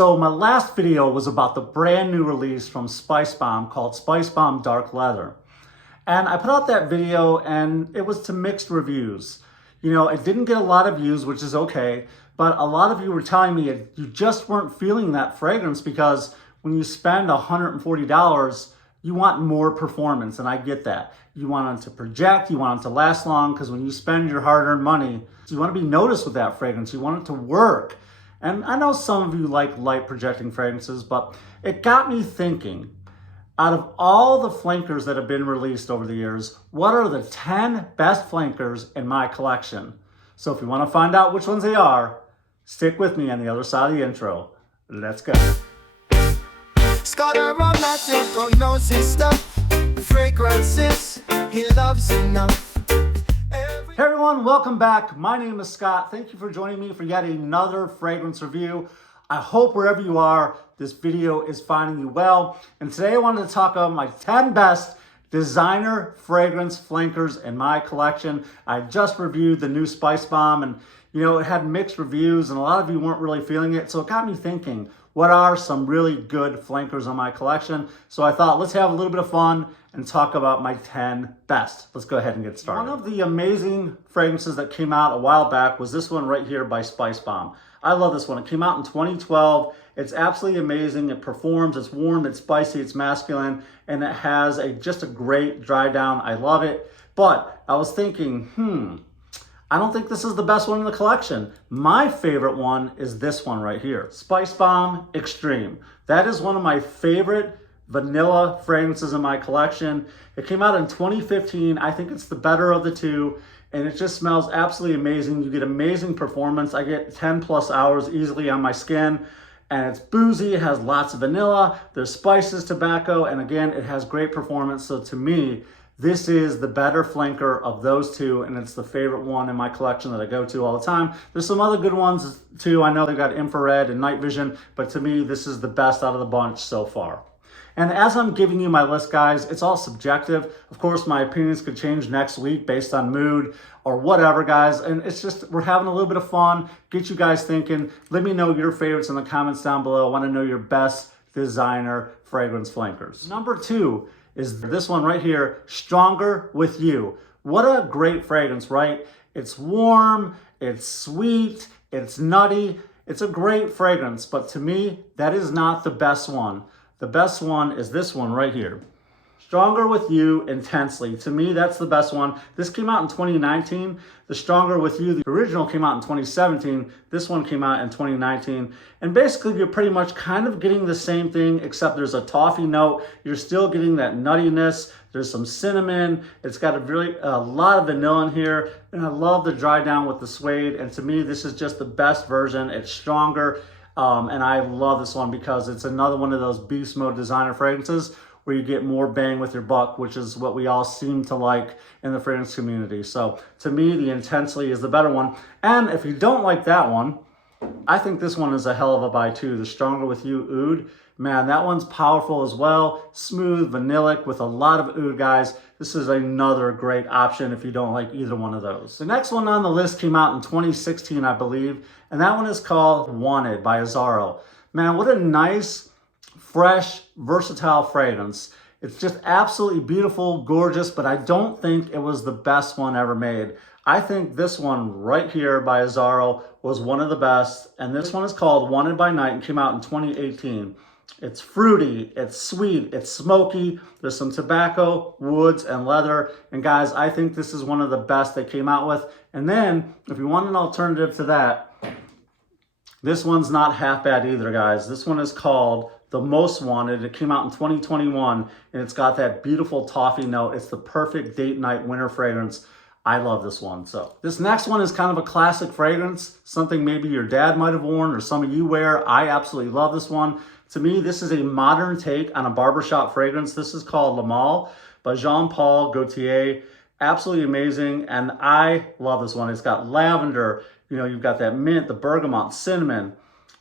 So my last video was about the brand new release from Spice Bomb called Spice Bomb Dark Leather. And I put out that video and it was to mixed reviews. You know, it didn't get a lot of views, which is okay, but a lot of you were telling me you just weren't feeling that fragrance because when you spend $140, you want more performance, and I get that. You want it to project, you want it to last long, because when you spend your hard-earned money, you want to be noticed with that fragrance, you want it to work. And I know some of you like light projecting fragrances, but it got me thinking, out of all the flankers that have been released over the years, what are the 10 best flankers in my collection? So if you want to find out which ones they are, stick with me on the other side of the intro. Let's go. Scott Aromatico knows his stuff. Fragrances he loves enough. Hey everyone, welcome back. My name is Scott. Thank you for joining me for yet another fragrance review. I hope wherever you are, this video is finding you well. And today I wanted to talk about my 10 best designer fragrance flankers in my collection. I just reviewed the new Spice Bomb and you know, it had mixed reviews and a lot of you weren't really feeling it. So it got me thinking, what are some really good flankers on my collection? So I thought, let's have a little bit of fun and talk about my 10 best. Let's go ahead and get started. One of the amazing fragrances that came out a while back was this one right here by Spice Bomb. I love this one. It came out in 2012. It's absolutely amazing. It performs, it's warm, it's spicy, it's masculine, and it has just a great dry down. I love it. But I was thinking, I don't think this is the best one in the collection. My favorite one is this one right here, Spice Bomb Extreme. That is one of my favorite vanilla fragrances in my collection. It came out in 2015. I think it's the better of the two, and it just smells absolutely amazing. You get amazing performance. I get 10 plus hours easily on my skin, and it's boozy. It has lots of vanilla. There's spices, tobacco, and again, it has great performance. So to me, this is the better flanker of those two, and it's the favorite one in my collection that I go to all the time. There's some other good ones too. I know they've got infrared and night vision, but to me, this is the best out of the bunch so far. And as I'm giving you my list, guys, it's all subjective. Of course, my opinions could change next week based on mood or whatever, guys. And it's just, we're having a little bit of fun, get you guys thinking. Let me know your favorites in the comments down below. I want to know your best designer fragrance flankers. Number 2 is this one right here, Stronger With You. What a great fragrance, right? It's warm, it's sweet, it's nutty. It's a great fragrance, but to me, that is not the best one. The best one is this one right here. Stronger With You Intensely. To me, that's the best one. This came out in 2019. The Stronger With You, the original came out in 2017. This one came out in 2019. And basically, you're pretty much kind of getting the same thing, except there's a toffee note. You're still getting that nuttiness. There's some cinnamon. It's got a lot of vanilla in here. And I love the dry down with the suede. And to me, this is just the best version. It's stronger. And I love this one because it's another one of those beast mode designer fragrances where you get more bang with your buck, which is what we all seem to like in the fragrance community. So to me, the Intensely is the better one. And if you don't like that one, I think this one is a hell of a buy too. The Stronger With You Oud. Man, that one's powerful as well. Smooth, vanillic with a lot of oud, guys. This is another great option if you don't like either one of those. The next one on the list came out in 2016, I believe, and that one is called Wanted by Zaharoff. Man, what a nice, fresh, versatile fragrance. It's just absolutely beautiful, gorgeous, but I don't think it was the best one ever made. I think this one right here by Zaharoff was one of the best, and this one is called Wanted by Night and came out in 2018. It's fruity, it's sweet, it's smoky. There's some tobacco, woods, and leather. And guys, I think this is one of the best they came out with. And then, if you want an alternative to that, this one's not half bad either, guys. This one is called The Most Wanted. It came out in 2021, and it's got that beautiful toffee note. It's the perfect date night winter fragrance. I love this one. So this next one is kind of a classic fragrance, something maybe your dad might have worn or some of you wear. I absolutely love this one. To me, this is a modern take on a barbershop fragrance. This is called Le Male by Jean-Paul Gaultier. Absolutely amazing, and I love this one. It's got lavender, you know, you've got that mint, the bergamot, cinnamon,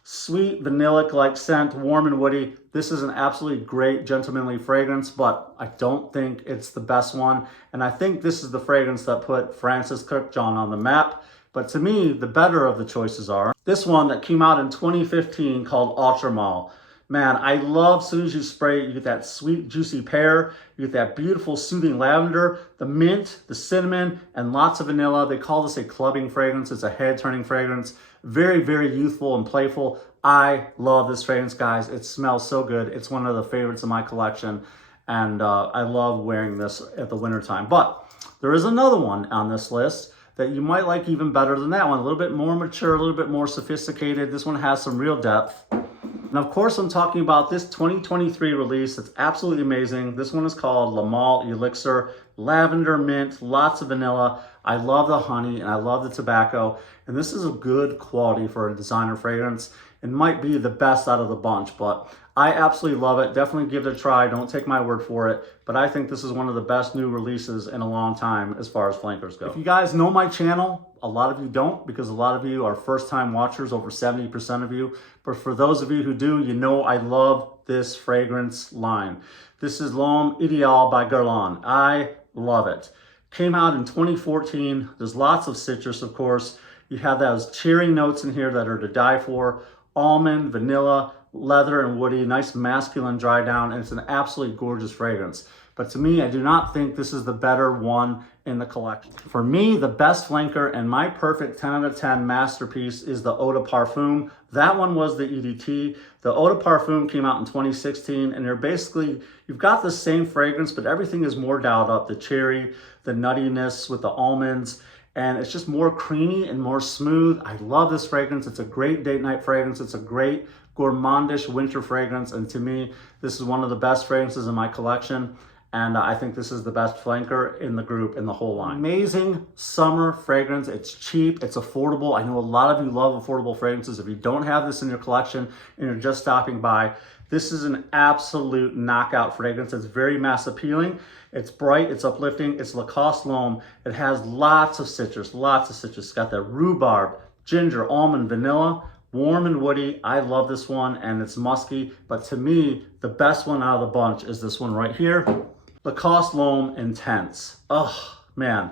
sweet vanillic-like scent, warm and woody. This is an absolutely great gentlemanly fragrance, but I don't think it's the best one. And I think this is the fragrance that put Francis Kurkdjian on the map But to me, the better of the choices are this one that came out in 2015 called Ultramal. Man, I love, as soon as you spray it, you get that sweet, juicy pear, you get that beautiful, soothing lavender, the mint, the cinnamon, and lots of vanilla. They call this a clubbing fragrance. It's a head-turning fragrance. Very, very youthful and playful. I love this fragrance, guys. It smells so good. It's one of the favorites in my collection, and I love wearing this at the wintertime. But there is another one on this list that you might like even better than that one. A little bit more mature, a little bit more sophisticated. This one has some real depth. And of course, I'm talking about this 2023 release. It's absolutely amazing. This one is called Le Male Elixir. Lavender, mint, lots of vanilla. I love the honey and I love the tobacco. And this is a good quality for a designer fragrance. It might be the best out of the bunch, but I absolutely love it. Definitely give it a try. Don't take my word for it. But I think this is one of the best new releases in a long time as far as flankers go. If you guys know my channel, a lot of you don't, because a lot of you are first-time watchers, over 70% of you. But for those of you who do, you know I love this fragrance line. This is L'Homme Ideal by Guerlain. I love it. Came out in 2014. There's lots of citrus, of course. You have those cherry notes in here that are to die for. Almond, vanilla, leather, and woody. Nice masculine dry down. And it's an absolutely gorgeous fragrance. But to me, I do not think this is the better one in the collection. For me, the best flanker and my perfect 10 out of 10 masterpiece is the Eau de Parfum. That one was the EDT. The Eau de Parfum came out in 2016, and they're basically, you've got the same fragrance, but everything is more dialed up. The cherry, the nuttiness with the almonds, and it's just more creamy and more smooth. I love this fragrance. It's a great date night fragrance. It's a great gourmandish winter fragrance, and to me, this is one of the best fragrances in my collection. And I think this is the best flanker in the group, in the whole line. Amazing summer fragrance. It's cheap, it's affordable. I know a lot of you love affordable fragrances. If you don't have this in your collection and you're just stopping by, this is an absolute knockout fragrance. It's very mass appealing. It's bright, it's uplifting. It's Lacoste L'Homme. It has lots of citrus, lots of citrus. It's got that rhubarb, ginger, almond, vanilla, warm and woody. I love this one, and it's musky. But to me, the best one out of the bunch is this one right here. Lacoste L'Homme Intense. Oh, man,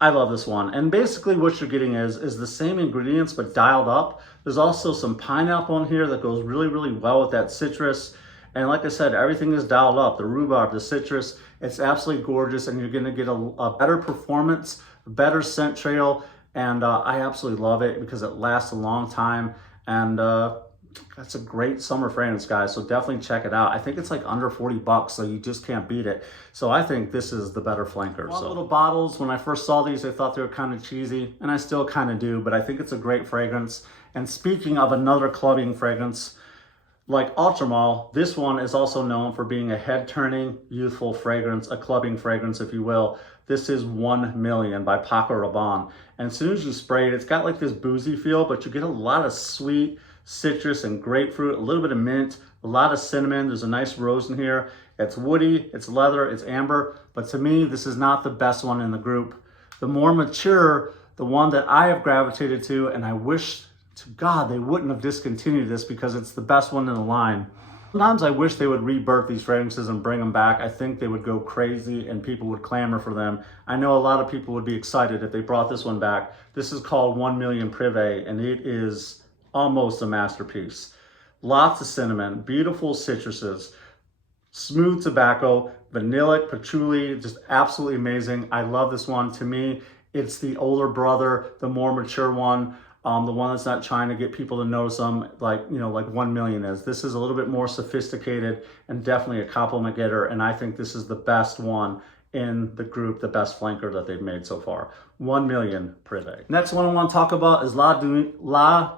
I love this one. And basically what you're getting is the same ingredients, but dialed up. There's also some pineapple in here that goes really, really well with that citrus. And like I said, everything is dialed up. The rhubarb, the citrus, it's absolutely gorgeous. And you're gonna get a better performance, a better scent trail. And I absolutely love it because it lasts a long time. And that's a great summer fragrance, guys. So definitely check it out. I think it's like under 40 bucks, so you just can't beat it. So I think this is the better flanker. So little bottles, when I first saw these, I thought they were kind of cheesy, and I still kind of do, but I think it's a great fragrance. And speaking of another clubbing fragrance, like Ultramal, this one is also known for being a head-turning, youthful fragrance, a clubbing fragrance, if you will. This is 1 Million by Paco Rabanne. And as soon as you spray it, it's got like this boozy feel, but you get a lot of sweet citrus and grapefruit, a little bit of mint, a lot of cinnamon. There's a nice rose in here. It's woody, it's leather, it's amber. But to me, this is not the best one in the group. The more mature, the one that I have gravitated to, and I wish to God they wouldn't have discontinued this because it's the best one in the line. Sometimes I wish they would rebirth these fragrances and bring them back. I think they would go crazy and people would clamor for them. I know a lot of people would be excited if they brought this one back. This is called 1 Million Privé, and it is almost a masterpiece. Lots of cinnamon, beautiful citruses, smooth tobacco, vanillic, patchouli, just absolutely amazing. I love this one. To me, it's the older brother, the more mature one. The one that's not trying to get people to notice them like 1 Million is. This is a little bit more sophisticated and definitely a compliment getter. And I think this is the best one in the group, the best flanker that they've made so far. 1 Million Privé. Next one I want to talk about is La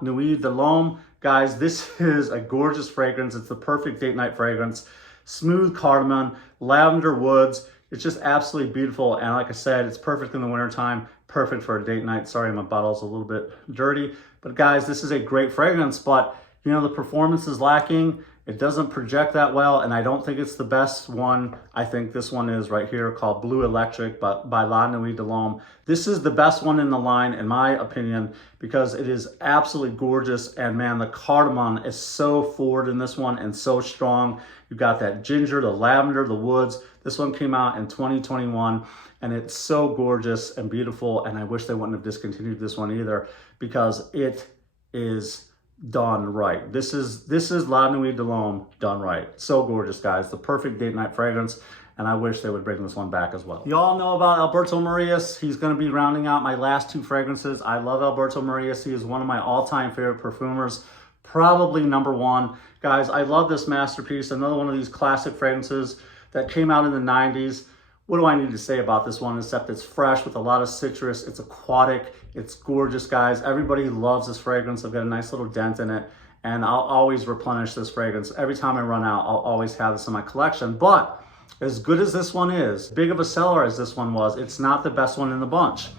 Nuit de l'Homme. Guys, this is a gorgeous fragrance. It's the perfect date night fragrance. Smooth cardamom, lavender woods. It's just absolutely beautiful. And like I said, it's perfect in the wintertime. Perfect for a date night. Sorry, my bottle's a little bit dirty. But guys, this is a great fragrance, but You know, the performance is lacking. It doesn't project that well, and I don't think it's the best one. I think this one is right here, called Blue Electric by La Nuit de l'Homme. This is the best one in the line, in my opinion, because it is absolutely gorgeous. And man, the cardamom is so forward in this one and so strong. You've got that ginger, the lavender, the woods. This one came out in 2021, and it's so gorgeous and beautiful. And I wish they wouldn't have discontinued this one either, because it is done right. This is La Nuit de l'Homme done right. So gorgeous, guys. The perfect date night fragrance, and I wish they would bring this one back as well. You all know about Alberto Morillas. He's going to be rounding out my last two fragrances. I love Alberto Morillas. He is one of my all-time favorite perfumers, probably number one. Guys, I love this masterpiece. Another one of these classic fragrances that came out in the 90s. What do I need to say about this one except it's fresh with a lot of citrus. It's aquatic. It's gorgeous, guys. Everybody loves this fragrance. I've got a nice little dent in it, and I'll always replenish this fragrance. Every time I run out, I'll always have this in my collection. But as good as this one is, big of a seller as this one was, it's not the best one in the bunch.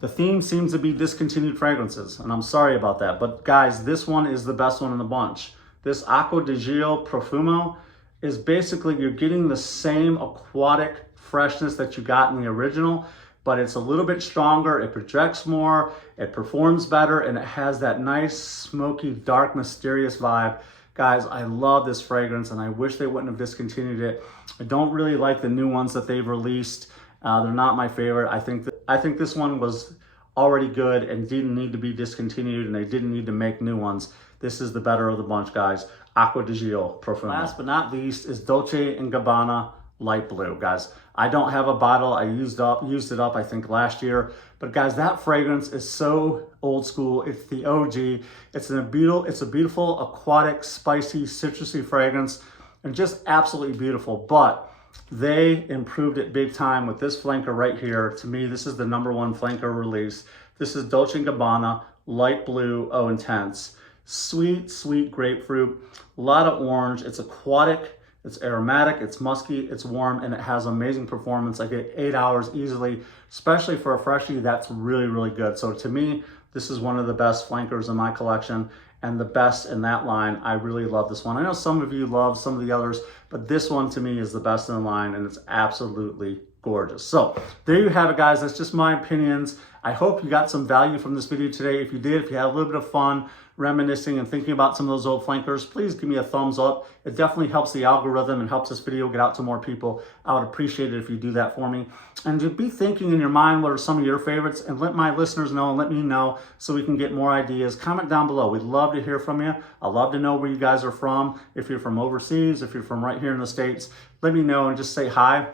The theme seems to be discontinued fragrances, and I'm sorry about that. But guys, this one is the best one in the bunch. This Acqua di Gio Profumo is basically, you're getting the same aquatic freshness that you got in the original, but it's a little bit stronger, it projects more, it performs better, and it has that nice, smoky, dark, mysterious vibe. Guys, I love this fragrance, and I wish they wouldn't have discontinued it. I don't really like the new ones that they've released. They're not my favorite. I think this one was already good and didn't need to be discontinued, and they didn't need to make new ones. This is the better of the bunch, guys. Acqua di Gio Profumo. Last but not least is Dolce&Gabbana Light Blue, guys. I don't have a bottle. I used it up, I think, last year. But guys, that fragrance is so old school. It's the OG. It's a beautiful, aquatic, spicy, citrusy fragrance, and just absolutely beautiful. But they improved it big time with this flanker right here. To me, this is the #1 flanker release. This is Dolce&Gabbana Light Blue Eau Intense. Sweet, sweet grapefruit, a lot of orange. It's aquatic, it's aromatic, it's musky, it's warm, and it has amazing performance. I get 8 hours easily, especially for a freshie. That's really, really good. So to me, this is one of the best flankers in my collection and the best in that line. I really love this one. I know some of you love some of the others, but this one to me is the best in the line, and it's absolutely gorgeous. So there you have it, guys. That's just my opinions. I hope you got some value from this video today. If you did, if you had a little bit of fun reminiscing and thinking about some of those old flankers, please give me a thumbs up. It definitely helps the algorithm and helps this video get out to more people. I would appreciate it if you do that for me. And just be thinking in your mind, what are some of your favorites, and let my listeners know and let me know so we can get more ideas. Comment down below. We'd love to hear from you. I'd love to know where you guys are from. If you're from overseas, if you're from right here in the States, let me know and just say hi.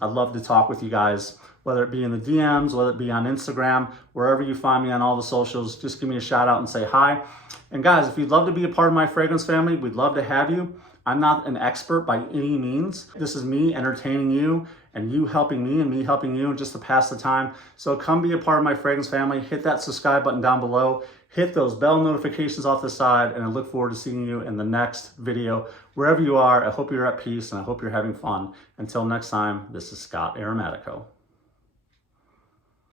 I'd love to talk with you guys, whether it be in the DMs, whether it be on Instagram, wherever you find me on all the socials. Just give me a shout out and say hi. And guys, if you'd love to be a part of my fragrance family, we'd love to have you. I'm not an expert by any means. This is me entertaining you and you helping me and me helping you just to pass the time. So come be a part of my fragrance family. Hit that subscribe button down below. Hit those bell notifications off the side, and I look forward to seeing you in the next video. Wherever you are, I hope you're at peace and I hope you're having fun. Until next time, this is Scott Aromatico.